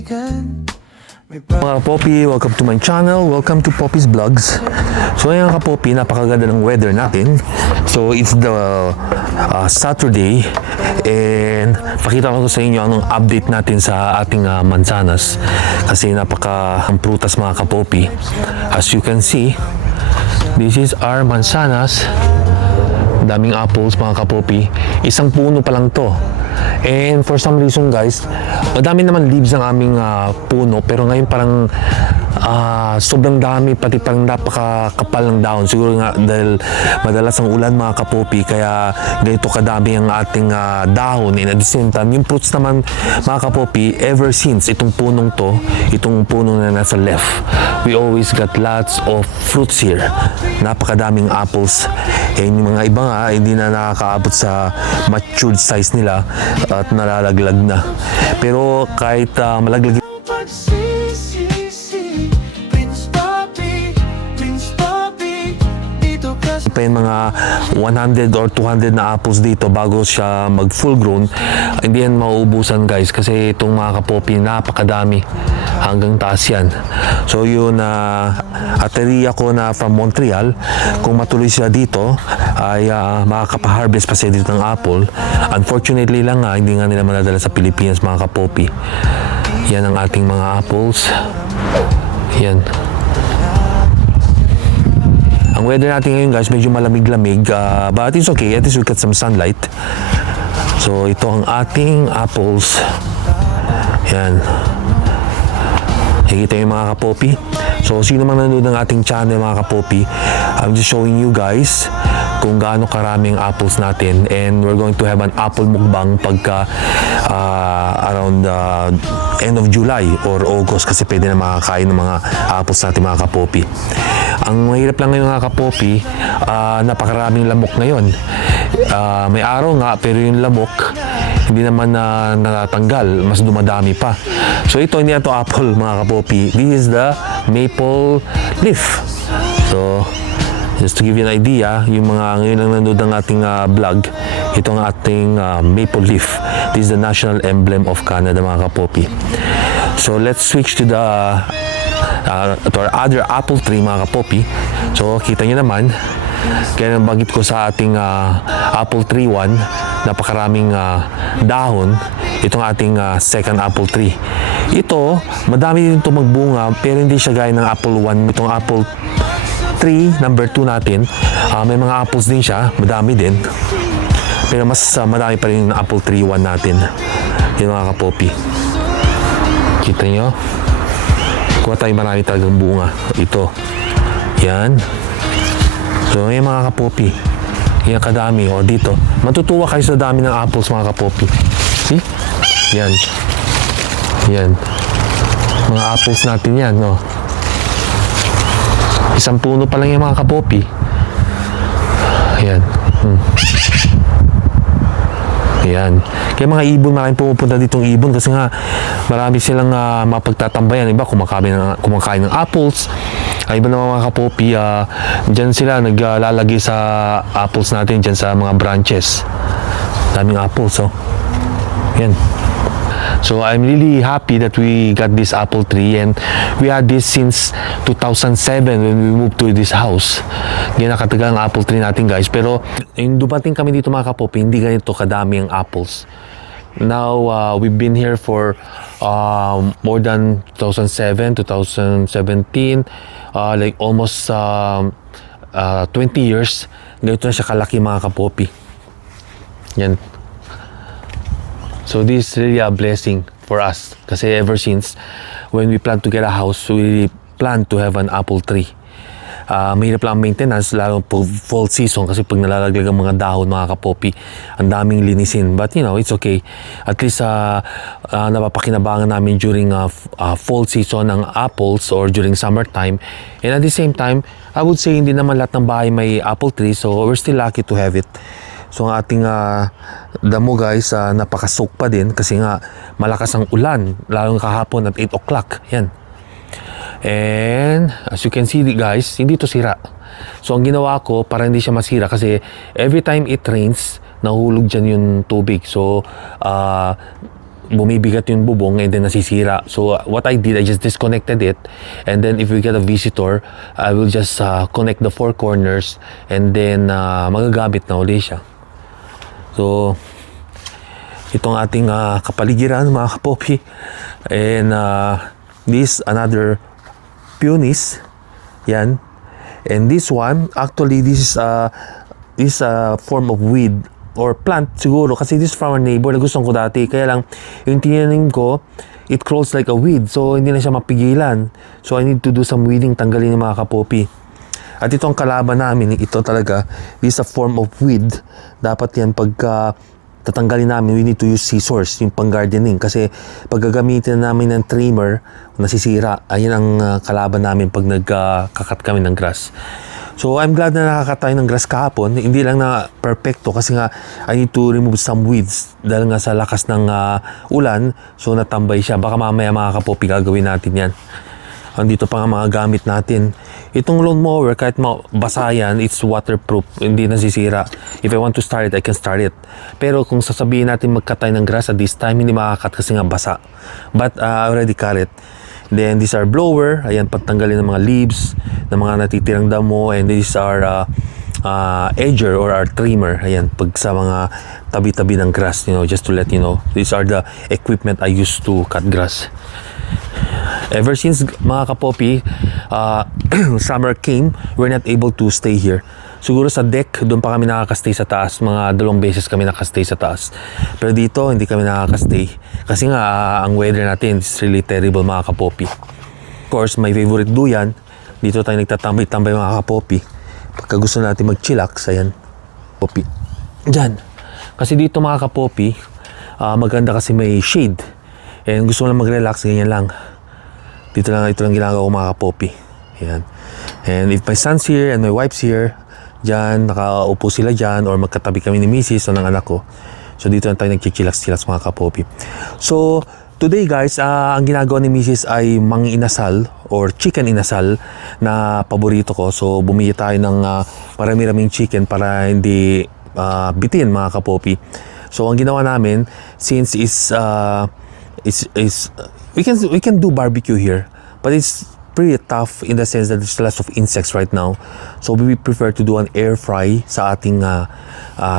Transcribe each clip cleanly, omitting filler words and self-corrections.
Mga Poppy, welcome to my channel. Welcome to Poppy's Vlogs. So ngayon ka Poppy, napakaganda ng weather natin. So it's the Saturday and pakita ko sa inyo anong update natin sa ating mansanas kasi napaka prutas mga ka-Poppy. As you can see, this is our mansanas. Daming apples mga ka-Poppy. Isang puno pa lang to. And for some reason guys, madami naman leaves ang aming puno, pero ngayon parang sobrang dami, pati parang napakakapal ng dahon. Siguro nga dahil madalas ang ulan mga ka-Poppy, kaya ganito kadami ang ating dahon. And at the same time, yung fruits naman mga ka-Poppy, ever since itong punong to, itong puno na nasa left, we always got lots of fruits here. Napakadaming apples. And yung mga iba nga, hindi na nakakaabot sa matured size nila at nalalaglag na. Pero kahit malaglag pa yung mga 100 or 200 na apples dito bago siya mag full grown, hindi yan mauubusan guys, kasi itong mga ka-Poppy napakadami hanggang taas yan. So yun, ateriya ko na from Montreal, kung matuloy sila dito ay makakapa-harvest pa sila dito ng apple. Unfortunately lang hindi nga nila madadala sa Pilipinas mga ka-Poppy. Yan ang ating mga apples. Yan. Ang weather natin ngayon guys, medyo malamig-lamig, but it's okay, at least we get some sunlight. So ito ang ating apples. Yan. Nakikita yung mga ka-Poppy. So sino man nanonood ng ating channel mga ka-Poppy, I'm just showing you guys kung gaano karaming apples natin, and we're going to have an apple mukbang pagka around end of July or August, kasi pwede na makakain ng mga apples natin mga ka-Poppy. Ang mahirap lang ngayon mga ka-Poppy, napakaraming lamok ngayon. May araw nga pero yung lamok hindi naman natatanggal, mas dumadami pa. So ito, hindi na ito apple mga ka-Poppy. This is the maple leaf. So just to give you an idea, yung mga ngayon lang nanood ng ating vlog, ito ang ating maple leaf. This is the national emblem of Canada mga ka-Poppy. So let's switch to the to our other apple tree mga ka-Poppy. So kita nyo naman, kaya nabanggit ko sa ating apple tree 1, napakaraming dahon. Itong ating second apple tree, ito madami din ito magbunga, pero hindi siya gaya ng apple 1. Itong apple tree number 2 natin, may mga apples din siya, madami din, pero mas madami pa rin yung apple tree 1 natin. Yung mga ka-Poppy, kita nyo, kuha tayo, marami talagang bunga. Ito, yan. So yung mga ka-Poppy, yan kadami. O dito, matutuwa kayo sa dami ng apples mga ka-Poppy. See? Yan. Yan. Mga apples natin yan, no? Isang puno pa lang yung mga ka-Poppy. Ayan. Ayan. Kaya mga ibon, maraming pumupunta ditong ibon kasi nga marami silang mapagtatambayan. Iba kumakain ng apples. Iba naman mga ka-Poppy, dyan sila naglalagay sa apples natin, dyan sa mga branches. Daming apples, oh. Yan. So I'm really happy that we got this apple tree, and we had this since 2007 when we moved to this house. Hindi nakatagal ang apple tree natin guys, pero yung dumating kami dito mga ka-Poppy, hindi ganito kadami ang apples. Now we've been here for more than 2007, 2017, like almost 20 years. Ganito na siya kalaki mga ka-Poppy. Yan. So this is really a blessing for us, kasi ever since when we plan to get a house, we plan to have an apple tree. Mahirap lang ang maintenance, lalo po fall season, kasi pag nalalaglag ang mga dahon mga ka-Poppy, ang daming linisin. But you know, it's okay. At least napapakinabangan namin during fall season ng apples or during summertime. And at the same time, I would say hindi naman lahat ng bahay may apple tree, so we're still lucky to have it. So ang ating damo guys, napakasok pa din kasi nga malakas ang ulan, lalo kahapon at 8 o'clock. Yan. And as you can see guys, hindi to sira. So ang ginawa ko para hindi siya masira, kasi every time it rains, nahulog dyan yung tubig. So bumibigat yung bubong and then nasisira. So what I did, I just disconnected it, and then if we get a visitor, I will just connect the four corners, and then magagamit na uli siya. So itong ating kapaligiran mga kapopi, and this another peonies, yan. And this one, actually this is a form of weed or plant siguro, kasi this from our neighbor na gusto ko dati, kaya lang yung tinanim ko, it crawls like a weed, so hindi na siya mapigilan. So I need to do some weeding, tanggalin yung mga kapopi. At itong kalaban namin, ito talaga, this is a form of weed. Dapat yan pagka tatanggalin namin, we need to use scissors, yung pang gardening, kasi pag gagamitin namin ng trimmer, nasisira. Ayun ang kalaban namin pag nagkakat kami ng grass. So I'm glad na nakakat tayo ng grass kahapon. Hindi lang na perfecto, kasi nga I need to remove some weeds dahil nga sa lakas ng ulan, so natambay siya. Baka mamaya mga kapopi gagawin natin yan. Andito pa nga mga gamit natin. Itong lawn mower, kahit basa yan, it's waterproof, hindi nasisira. If I want to start it, I can start it. Pero kung sasabihin natin mag-cut tayo ng grass at this time, hindi makakat kasi nga basa. But I already cut it. Then these are blower, ayan, pagtanggalin ng mga leaves, ng mga natitirang damo, and these are edger or our trimmer, ayan, pag sa mga tabi-tabi ng grass, you know, just to let you know, these are the equipment I use to cut grass. Ever since mga kapopi, summer came, we're not able to stay here. Siguro sa deck, doon pa kami nakakastay sa taas. Mga 2 beses kami nakastay sa taas. Pero dito, hindi kami nakakastay. Kasi nga, ang weather natin is really terrible mga kapopi. Of course, my favorite duyan. Dito tayo nagtatambay-tambay mga kapopi. Pagka gusto natin mag-chillax, ayan, popi. Diyan. Kasi dito mga kapopi, maganda kasi may shade. And gusto mo lang mag-relax, ganyan lang. Ito lang ginagawa ko mga kapopi. Ayan. And if my son's here and my wife's here, dyan, nakaupo sila dyan, or magkatabi kami ni Mrs. o ng anak ko. So dito na tayo nagchichilax-chilax mga kapopi. So today guys, ang ginagawa ni Mrs. ay mang-inasal or chicken inasal na paborito ko. So bumili tayo ng marami-raming chicken para hindi bitin mga kapopi. So ang ginawa namin, since we can do barbecue here, but it's pretty tough in the sense that there's lots of insects right now. So we prefer to do an air fry sa ating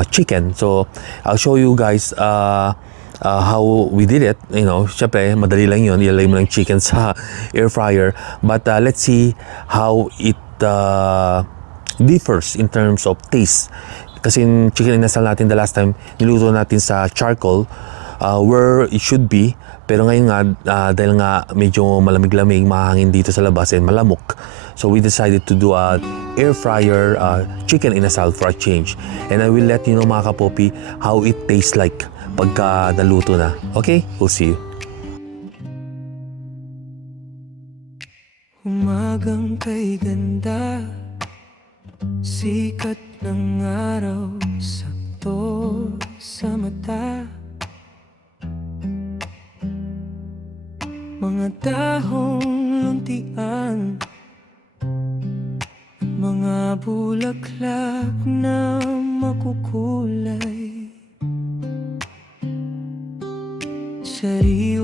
chicken. So I'll show you guys how we did it. You know, syempre madali lang yun, ilalagay mo lang chicken sa air fryer. But let's see how it differs in terms of taste. Kasi yung chicken inasal natin the last time, niluto natin sa charcoal, where it should be. Pero ngayon nga, dahil nga medyo malamig-lamig, mahangin dito sa labas and malamok. So we decided to do a air fryer chicken inasal for a change. And I will let you know mga kapopi how it tastes like pagka naluto na. Okay? We'll see you. Umagang kay ganda, sikat ng araw, sakto sa mata. Mga dahong luntian, mga bulaklak na makukulay, sariwa